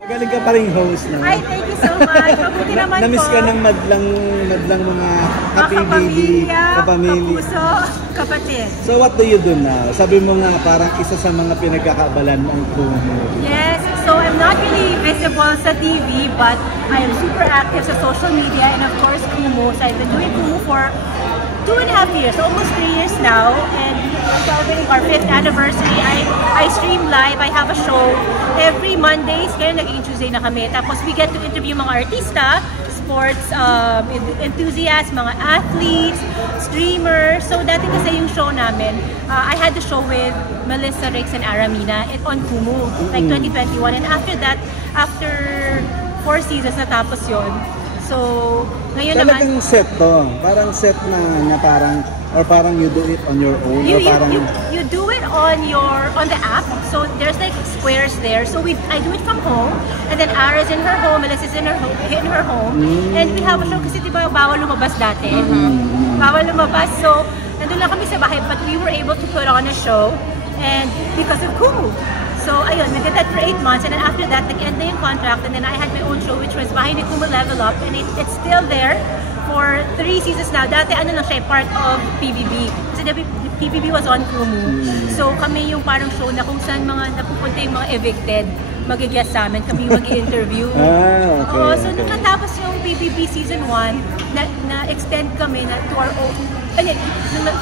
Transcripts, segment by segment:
Galing ka pa rin host, no? Ay, thank you so much. Mabuti naman po. Namiss ka ng madlang mga kapamilya, kapuso, kapatid. So what do you do now? Sabi mo nga parang isa sa mga pinagkakaabalan mo ang Kumu. Yes, so I'm not really visible sa TV, but I am super active sa social media and of course Kumu. So I've been doing Kumu for 2.5 years, so almost 3 years now, and celebrating our 5th anniversary. I stream live. I have a show every Mondays, kaya naging Tuesday na kami. Tapos we get to interview mga artista, sports enthusiasts, mga athletes, streamers. So dati kasi yung show namin, I had the show with Melissa Rix and Aramina on Kumu, like 2021. And after that, after 4 seasons natapos yon. So, ngayon naman... Talagang set to. Parang set na parang, or parang you do it on your own? You do it on the app. So, there's like squares there. So, I do it from home. And then Ara's in her home, Melissa's in her home. And we have a show kasi diba bawal lumabas dati. Bawal lumabas. So, nandun lang kami sa bahay. But we were able to put on a show. And because of Kumu. So, ayun, we did that for 8 months, and then after that, nag-end na yung contract, and then I had my own show, which was Behind the Kumu Level Up, and it's still there for 3 seasons now. Dati, ano lang siya, part of PBB. Kasi the PBB was on Kumu. So, kami yung parang show na kung saan napupunta yung mga evicted, mag-guest sa amin, kami yung mag-interview. Okay. So, nung natapos yung PBB Season 1, na-extend kami to our own,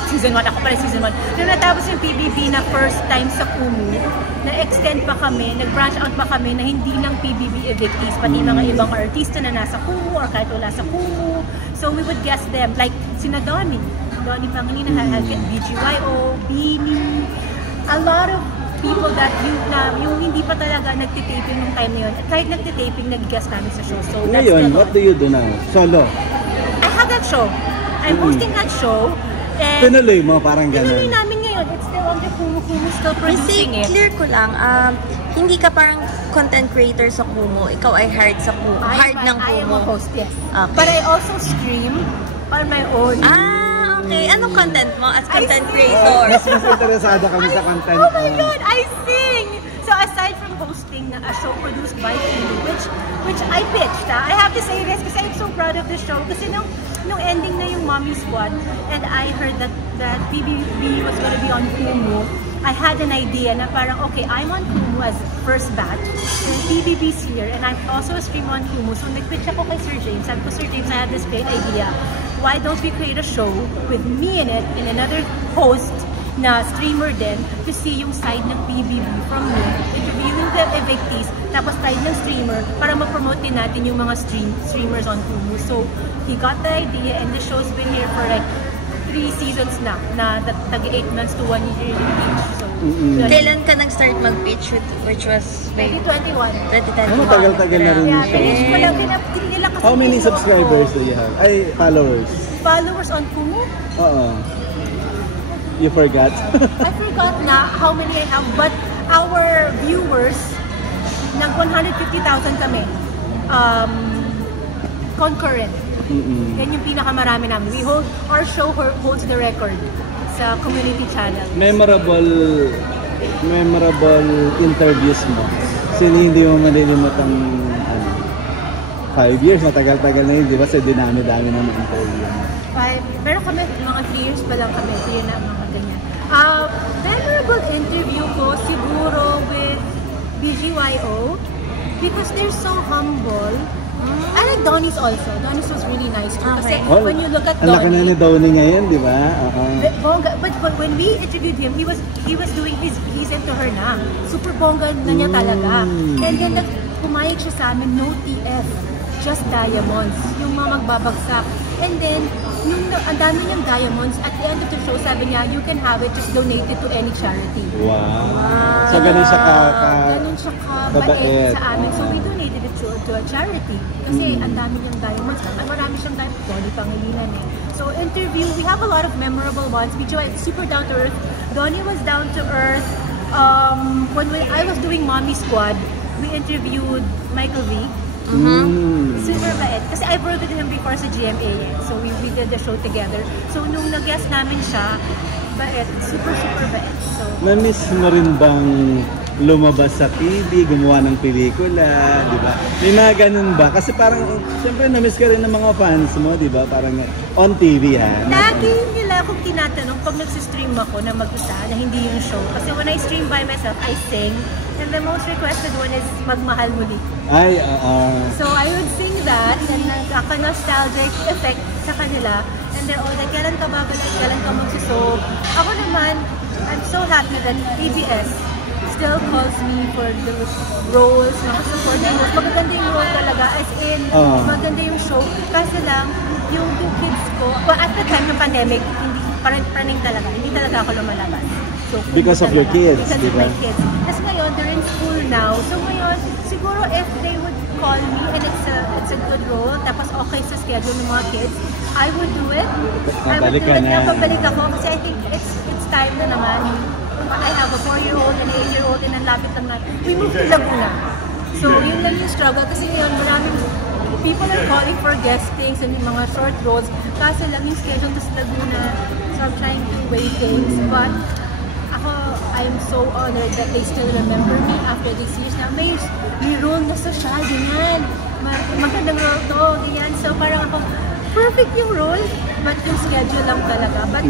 Season 1, ako pala Season 1. Nung natapos yung PBB na first time sa Kumu, na-extend pa kami, nag-branch out pa kami na hindi lang PBB evictees, pati mga ibang artista na nasa Kumu or kahit wala sa Kumu. So we would guest them, like sina Donnie Pangilinan, BGYO, Beanie, a lot of people that yung hindi pa talaga nagtitaping nung time na yun. At kahit nagtitaping, nag-guest namin sa show. So ngayon, what do you do now? Solo? I have that show. I'm hosting that show. Tinuloy mo, parang gano'n. Tinuloy namin ngayon. It's still on the Kumu, still producing it. Clear ko lang, hindi ka parang content creator sa Kumu. Ikaw ay hired sa Kumu. Hired ng Kumu. I am a host, yes. Okay. But I also stream on my own. Okay. Anong content mo as content creator? Mas interesada kami sa content. Oh my God, I sing! So aside from hosting a show produced by Kumu, which I pitched, I have to say this because I'm so proud of the show. Kasi nung ending na yung Mommy Squad, and I heard that PBB was gonna be on Kumu, I had an idea na parang, okay, I'm on Kumu as first batch, and PBB's here, and I'm also a streamer on Kumu. So nag-pitch ako kay Sir James. Sabi ko, Sir James, I have this great idea. Why don't we create a show with me in it and another host na streamer din to see yung side ng PBB from me, interviewing the evictees, tapos side ng streamer para ma-promote din natin yung mga streamers on Kumu. So, he got the idea and the show's been here for like 3 seasons na tag-8 months to 1 year each. So, kailan ka nag-start mag-pitch which was 2021. 2021. Tagal-tagal na rin yung show. How many subscribers do you have? Ay, followers. Followers on Kumu? Oo. You forgot? I forgot na how many I have, but our viewers, nag 150,000 kami. Concurrent. Yan yung pinakamarami namin. Our show holds the record sa community channel. Memorable interviews mo. Sino hindi mo malilimutan 5 years, matagal-tagal na yun, di ba? Sa dinami-dami ng mga interview mo. Pero kami, mga 3 years pa lang kami, 3 na mga ganyan. Memorable interview ko siguro with BGYO because they're so humble. I like Donnie's also. Donnie's was really nice too. Kasi when you look at Donnie... Ang laki na ni Donnie ngayon, di ba? But when we interviewed him, he was doing he's into her na. Super bongga na niya talaga. And then pumayag siya sa amin, no TF, just diamonds. Yung mga magbabagsak. And then, ang dami niyang diamonds, at the end of the show, sabi niya, you can have it, just donate it to any charity. Wow. So, ganun siya kabait sa amin. So, we donated it to a charity. Kasi, ang dami niyang diamonds. Marami siyang diamonds. Donnie Pangilinan eh. So, interview, we have a lot of memorable ones. Video, super down to earth. Donnie was down to earth. When I was doing Mommy Squad, we interviewed Michael V. Super bait. Kasi I worked with him before sa GMA. So we did the show together. So nung nag-guest namin siya, bait. Super bait. So, na-miss mo rin bang lumabas sa TV, gumawa ng pelikula, di ba? May mga ganun ba? Kasi parang, siyempre na-miss ka rin ng mga fans mo, di ba? Parang on TV ha. Lagi nila akong tinatanong pag nagsistream ako na mag-isa, na hindi yung show. Kasi when I stream by myself, I sing. And the most requested one is Magmahal Muli. Ay, So I would sing that, and nagkaka-nostalgic effect sa kanila. And they're all like, kailan ka babalik, kailan ka magsusob. Ako naman, I'm so happy that PBS still calls me for the roles, mga supporting roles. Magaganda yung role talaga, as in, maganda yung show. Kasi lang, yung kids ko, well, at the time ng pandemic, hindi, praning talaga, hindi talaga ako lumalabas. So, because of your kids, because di ba? of my kids. Kasi ngayon, they're in school now. So ngayon, siguro if they would call me and it's a good role, tapos okay sa schedule ng mga kids, I would do it. I would do it na pabalik ako kasi I think it's time na naman. I have a 4-year-old and an 8-year-old and ang lapit lang natin. We moved to Laguna. So yun lang yung struggle kasi ngayon maraming people are calling for guestings and yung mga short roles. Kasi lang yung schedule to sa Laguna. So I'm trying to weigh things. But ako, I'm so honored that they still remember me after these years. Now may role na social, ganyan. Magandang role to, ganyan. So parang ako, perfect yung role, but yung schedule lang talaga. But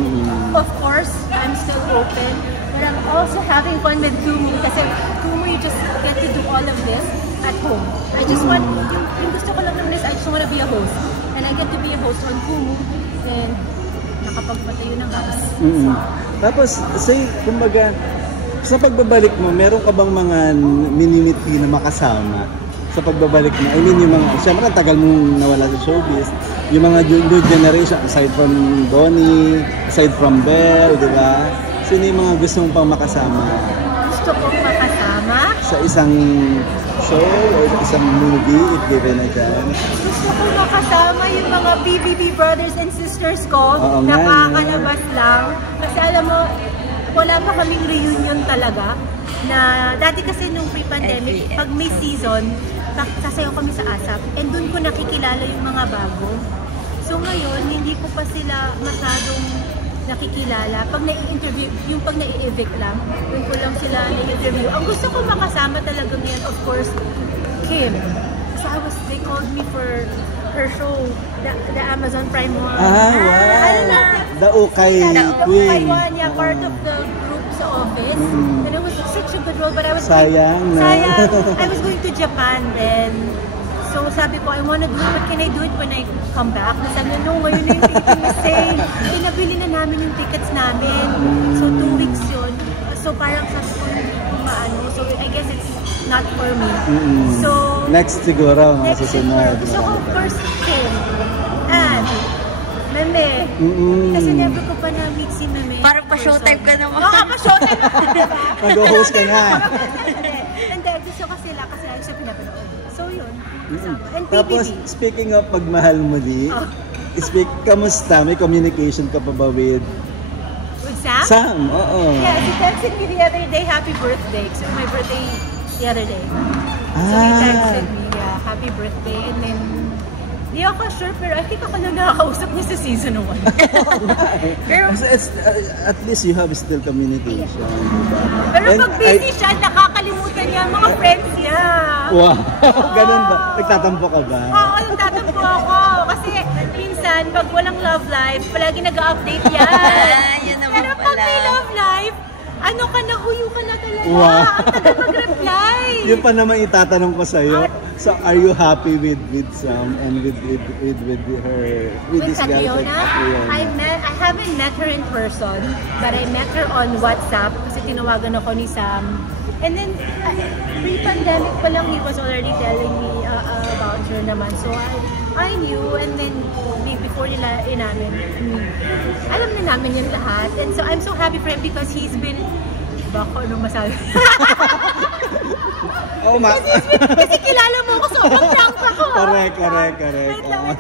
of course, I'm still open. But I'm also having fun with Kumu kasi Kumu, you just get to do all of this at home. I just want, yung gusto ko lang naman is I just want to be a host. And I get to be a host on Kumu and nakapagpatayo ng house. Tapos, say, kumbaga, sa pagbabalik mo, meron ka bang mga minimiti na makasama? Sa pagbabalik mo, I mean, yung mga, siyempre, tagal mong nawala sa showbiz, yung mga new generation, aside from Donnie, aside from Belle, di ba? Sino yung mga gusto mong pang makasama? Gusto kong makasama? Sa isang show o sa isang movie, if given a chance? Gusto kong makasama yung mga BBB brothers and sisters ko. Nakakalabas lang. Kasi alam mo, wala pa kaming reunion talaga. Na dati kasi nung pre-pandemic, pag may season, sasayaw kami sa ASAP. And dun ko nakikilala yung mga bago. So ngayon, hindi ko pa sila masyadong nakikilala. Pag na-interview, yung pag na-evict lang, dun ko lang sila na-interview. Ang gusto ko makasama talaga ngayon, of course, Kim. Kasi they called me for her show, the Amazon Prime one. Wow! The Ukay Queen. Yeah, part of the group sa office. And it was such a good role, but I was sayang, no? I was going to Japan then. So sabi ko, I wanna do it, but can I do it when I come back? Sabi niya, no, ngayon na yung ticketing sale. Pinabili na namin yung tickets namin. So 2 weeks yun. So parang sabi ko, maano. So I guess it's not for me. So next siguro, mga susunod. So of course, Kim. And Meme. Kasi never ko pa na-meet si Meme. Parang pa-showtime ka naman. Oo, pa-showtime ako, diba? Mag-host ka na. And then, gusto ko sila kasi ayos siya pinapanood. So yun. And PBB. Tapos, speaking of Magmahal Muli, kamusta? May communication ka pa ba with Sam? Sam, oo. Yeah, he texted me the other day, happy birthday. So my birthday the other day. So he texted me, yeah, happy birthday. And then, di ako sure, pero I think ako na nakakausap niya sa season 1. Pero at least you have still communication. Diba? Pero pag busy siya, nakakalimutan niya ang mga friends niya. Wow! Ganun ba? Nagtatampo ka ba? Oo, nagtatampo ako. Kasi minsan, pag walang love life, palagi nag-update yan. Yan naman pero pag may love life, ano ka na, huyo ka na talaga. Wow. Ang tagal mag-reply. Yun pa naman itatanong ko sa'yo. So, are you happy with Sam and with her, with this girl? I haven't met her in person, but I met her on WhatsApp kasi tinawagan ako ni Sam. And then, pre-pandemic pa lang, he was already telling me about her naman. So, I knew, and then, before nila inamin, alam na namin yun lahat. And so, I'm so happy for him because he's been, bako, anong masabi? Kasi kilala mo ako, so prank ako. Correct. Wait lang.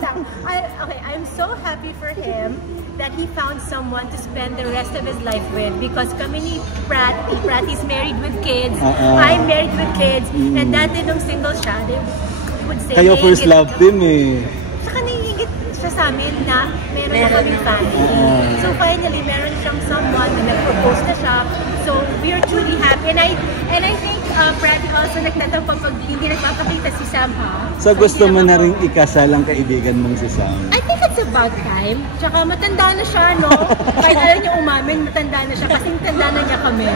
Okay, I'm so happy for him that he found someone to spend the rest of his life with because kami ni Pratt is married with kids, I'm married with kids, and dati nung single siya, they would say, kayo first love team eh. Saka naiingit siya sa amin na meron na kaming family. So finally, meron siyang someone na nag-propose na siya. So we are truly happy And I think Prati also nagtatampo pag hindi nagpapakita si Sam, ha? So gusto mo na rin ikasal ang kaibigan mong si Sam? I think it's about time. Tsaka matanda na siya, no? Kahit alam niya umamin, matanda na siya. Kasi matanda na niya kami.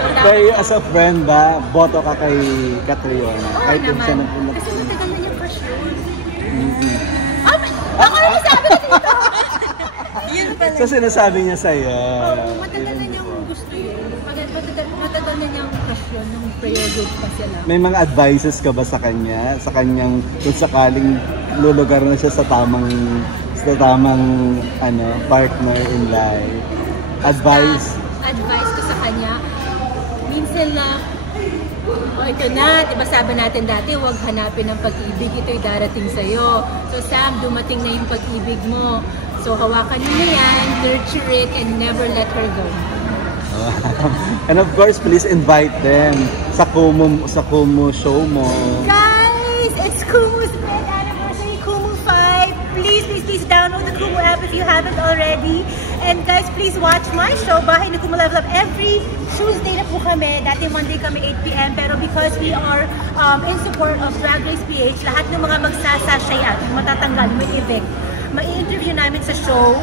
So, Pero as a friend ba, boto ka kay Catriona? Oo Kahit yung siya naman. na Kasi matagal na niyang crush yun. Mm-hmm. Ako na masabi ko dito! Yun pala. So sinasabi niya sa'yo? Oo, matagal na niyang gusto yun. Matagal na niyang crush yun nung prayer group pa sila. May mga advices ka ba sa kanya? Sa kanyang kung sakaling lulugar na siya sa tamang partner in life? Advice? Advice ko sa kanya, minsan na, ito na, diba sabi natin dati, huwag hanapin ang pag-ibig, ito'y darating sa'yo. So Sam, dumating na yung pag-ibig mo. So hawakan mo na yan, nurture it, and never let her go. And of course, please invite them sa Kumu show mo. Guys, it's Kumu's 5th anniversary, Kumu 5. Please download the Kumu app if you haven't already. And guys, please watch my show, Bahay ni Kumu Level Up, every Tuesday na po kami. Dati Monday kami 8 p.m. Pero because we are in support of Drag Race PH, lahat ng mga magsasashay at matatanggal, may evict, mai-interview namin sa show.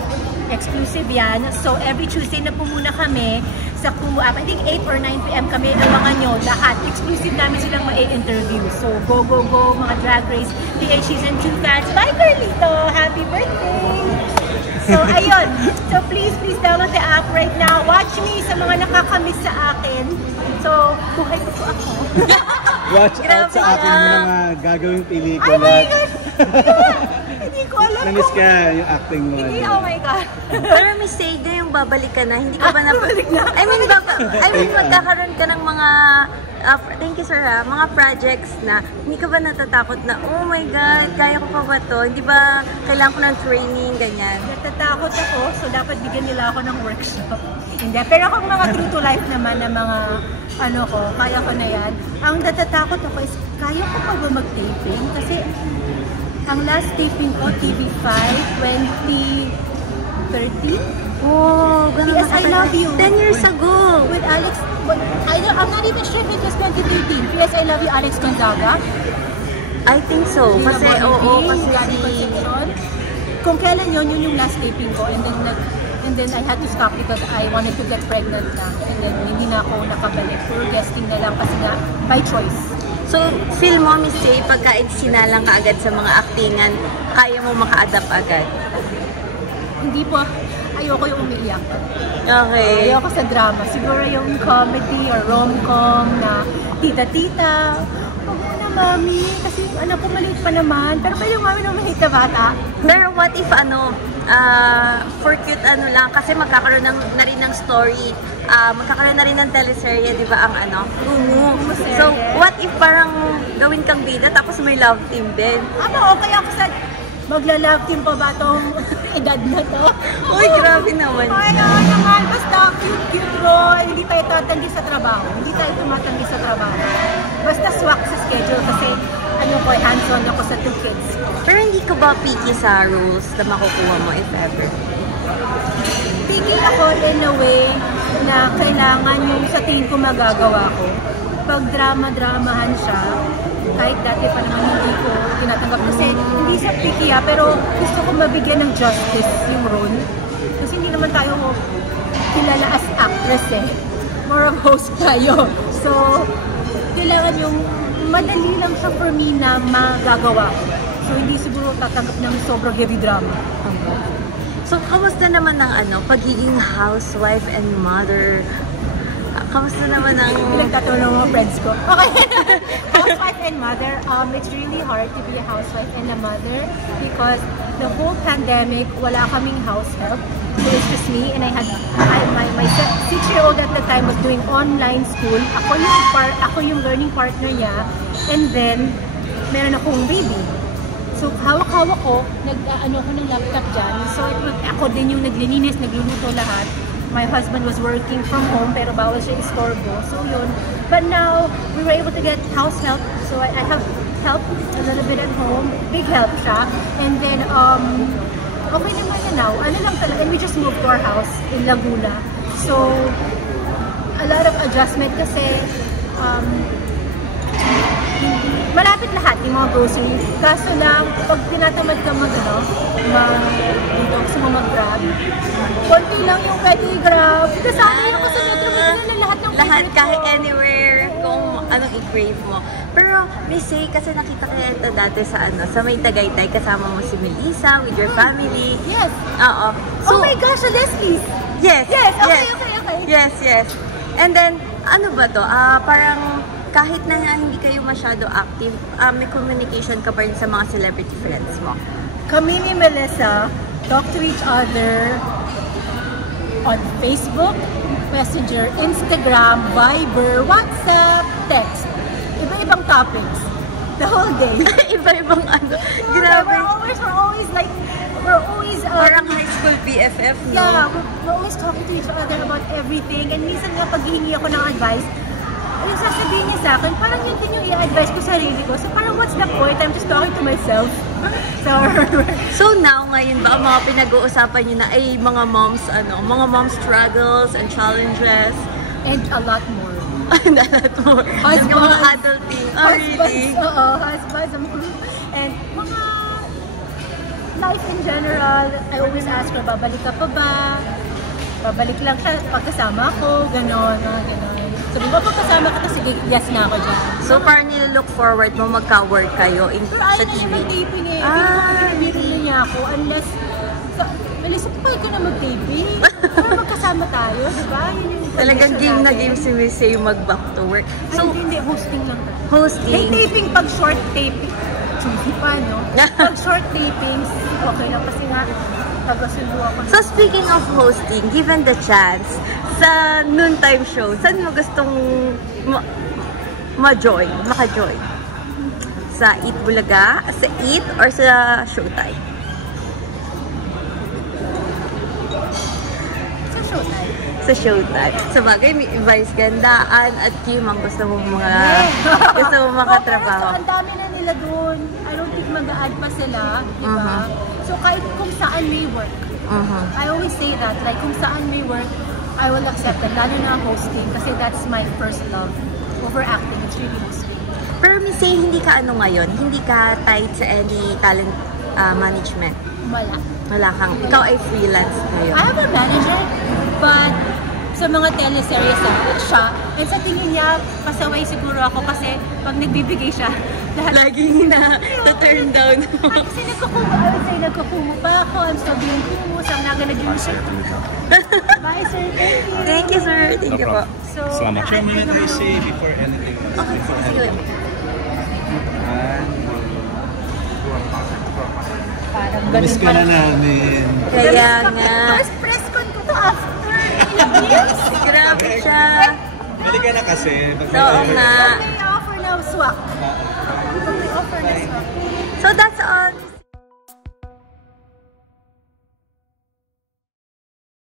Exclusive yan. So every Tuesday na po muna kami sa Kumu app. I think 8 or 9 p.m. kami. Abangan nyo lahat. Exclusive namin silang mai-interview. So go, mga Drag Race PH Season 2 fans. Bye, Carlito! Happy birthday! So, ayun. So, please download the app right now. Watch me sa mga nakakamiss sa akin. So, buhay ko po ako. Watch out sa aking mga gagawing pelikula. Oh my gosh! Hindi ko alam Namiss ka yung acting mo. Hindi, oh my God. Pero mistake na yung babalik ka na. Hindi ka ba na... Babalik na? I mean, magkakaroon ka ng mga... thank you sir ha. Mga projects na hindi ka ba natatakot na, oh my God, kaya ko pa ba to? Hindi ba kailangan ko ng training, ganyan? Natatakot ako, so dapat bigyan nila ako ng workshop. Hindi, pero kung mga true to life naman na mga kaya ko na yan. Ang natatakot ako is, kaya ko pa ba mag-taping? Kasi ang last taping ko, TV5, 2013. Oh, ganun Yes, I Love You. 10 years ago. With Alex, I'm not even sure if it was 2013. Yes, I Love You, Alex Gonzaga. I think so. Kasi, kasi Gabby Concepcion. Kung kailan yun yung last taping ko. And then I had to stop because I wanted to get pregnant na. And then hindi na ako nakabalik. Puro guesting na lang kasi nga, by choice. So, feel mo, Miss J, pagka sinalang ka agad sa mga actingan, kaya mo maka-adapt agad? Hindi po. Ayoko yung umiiyak. Okay. Ayoko sa drama. Siguro yung comedy or rom-com na tita-tita. Huwag mo na, mami. Kasi anak ko maliit pa naman. Pero pwede yung mami na maliit na bata. Pero what if for cute lang, kasi magkakaroon na rin ng story, magkakaroon na rin ng teleserye, di ba, ang Kumu. So, what if parang gawin kang bida tapos may love team din? Okay ako sa magla-love team pa ba tong edad na to? Uy, grabe naman. Ay, naman. Basta cute role. Hindi tayo tatanggi sa trabaho. Hindi tayo tumatanggi sa trabaho. Basta swak sa schedule kasi hands-on ako sa 2 kids. Pero hindi ka ba picky sa roles na makukuha mo if ever? Picky ako in a way na kailangan yung sa tingin ko magagawa ko. Pag drama-dramahan siya, kahit dati pa naman hindi ko tinatanggap. Kasi hindi siya picky pero gusto ko mabigyan ng justice yung role. Kasi hindi naman tayo kilala as actress More of host tayo. So, kailangan yung madali lang siya for me na magagawa ko. So, hindi siguro tatanggap ng sobrang heavy drama. So, kamusta naman ang pagiging housewife and mother? Kamusta naman ang... Pinagtatanong ng mga friends ko. Okay. Housewife and mother, it's really hard to be a housewife and a mother because the whole pandemic, wala kaming house help. So it's just me and my 6-year-old at the time was doing online school. Ako yung learning partner niya. And then, meron akong baby. So, hawak-hawak ko, nag-ano ko ng laptop dyan. So, ako din yung naglilinis, nagluluto lahat. My husband was working from home, pero bawal siya istorbo. So, yun. But now, we were able to get house help. So, I have help a little bit at home. Big help siya. And then, okay naman na now. Ano lang talaga, and we just moved to our house in Laguna. So, a lot of adjustment kasi malapit lahat yung mga grocery. Kaso lang, pag tinatamad ka dito gusto mo mag-grab, konti lang yung pwede i-grab. Kasama yung kasi metro mo na lahat ng Lahat, favorite kahit ko. anywhere, kung anong i-crave mo. Pero, may say, kasi nakita ko ito dati sa may Tagaytay, kasama mo si Melissa with your family. Yes. Oo. Oh my gosh, so Leslie's. Yes. Yes, okay. Yes. And then, ano ba to? Parang, kahit na nga hindi kayo masyado active, may communication ka pa rin sa mga celebrity friends mo. Kami ni Melissa talk to each other on Facebook, Messenger, Instagram, Viber, WhatsApp, text. Iba-ibang topics. The whole day. Iba-ibang ano. We're Grabe. always Parang high school BFF, no? yeah, we're always talking to each other about everything. And minsan nga pag hihingi ako ng advice, yung sasabihin niya sa akin, parang yun din yung i-advise ko sarili ko. So parang what's the point? I'm just talking to myself. So now, ngayon ba, ang mga pinag-uusapan niyo na ay mga moms struggles and challenges? And a lot more. And a lot more. Yung mga adulting. Oh, really? Husbands, and mga life in general. I always ask her, babalik ka pa ba? Babalik lang siya pagkasama ko, gano'n. Sabi ko, pagkasama ka, sige, yes na ako dyan. So, parang nilook forward mo magka-work kayo Pero sa ayaw na TV? siya mag-taping eh. Hindi niya ako unless, Melissa, pwede ka na mag-taping. Para magkasama tayo, di ba? Yun yung Talagang game na natin. game si Miss Say mag-back to work. So, So, hindi, hosting lang. May hosting. taping pag short taping. Hindi pa, no? Pag short tapings, okay lang kasi nga, pag-asundo ako. So, speaking of hosting, given the chance, sa noontime show, saan mo gustong maka-join? Sa Eat Bulaga, sa Eat, or sa Showtime? Sa showtime. Sa Showtime. Sa bagay, may Vice Gandaan at Kim ang gusto mo makatrabaho. So, ang dami na nila dun. I don't think mag-a-add pa sila, di ba? So, kahit kung saan may work. I always say that, like, kung saan may work, I will accept that. Lalo na hosting, kasi that's my first love. Over acting, it's really hosting. Pero Miss Say, hindi ka ano ngayon? Hindi ka tied sa any talent management? Wala kang. Ikaw ay freelance ngayon. I have a manager, but sa mga teleseries siya, and sa tingin niya, pasaway siguro ako kasi pag nagbibigay siya, lahat. Laging na-turn down. Kasi I would say nagkukumo pa ako, I'm still being kumo, so I'm not gonna do shit. Bye, sir. Thank you, sir. Thank you po. So, Salamat. Sure, may I say before anything? Okay, sige. parang Miss ganun ka na pa. namin. Kaya nga. First press con ko to after 8 years. Grabe siya. Balik ka na kasi. Oo nga. May offer na swak. May offer na swak. So,